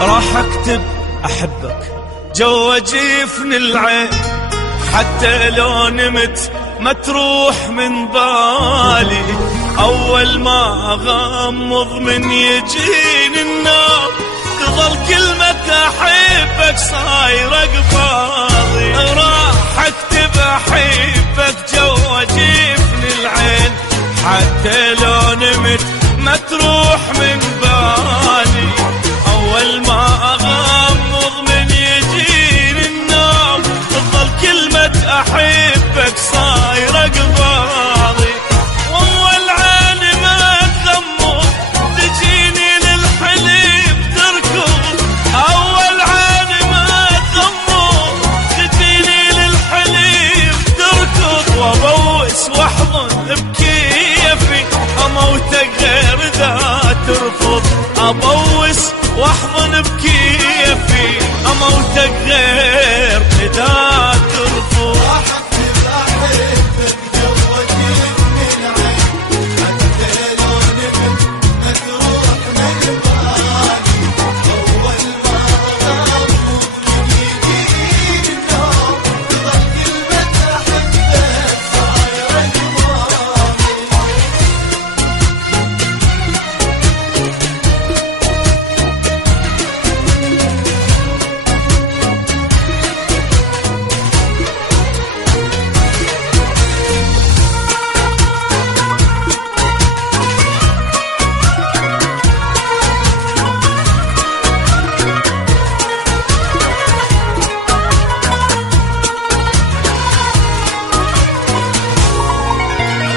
راح اكتب احبك جوا جفن العين، حتى لو نمت ما تروح من بالي. اول ما اغمض من يجيني النوم تظل كلمة احبك صايرة قبالي. راح اكتب احبك جوا جفن العين، حتى لو نمت ما تروح من بالي. اول ما اغمض من يجيني النوم تظل كلمة احبك صايرة قبالي. واول عين ما تغمض تجيني للحليم تركض. اول عين ما تغمض تجيني للحليم تركض. وابوس واحضن بكيفي اموتك غير ذا ترفض. ابوس واحضن بكيفي اموتك غير ذا ترفض.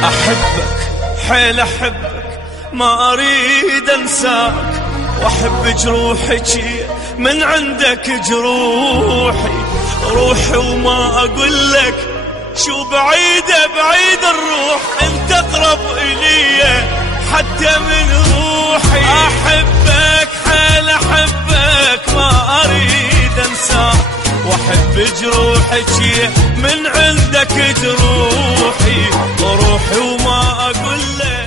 أحبك حيل أحبك ما أريد أنساك، وأحب جروحك من عندك جروحي. روحي وما أقول لك شو بعيدة بعيد الروح، أنت أقرب إلي حتى من روحي. أحبك حيل أحبك ما أريد أنساك، وأحب جروحك من عندك جروحي. روحي وما أقول لك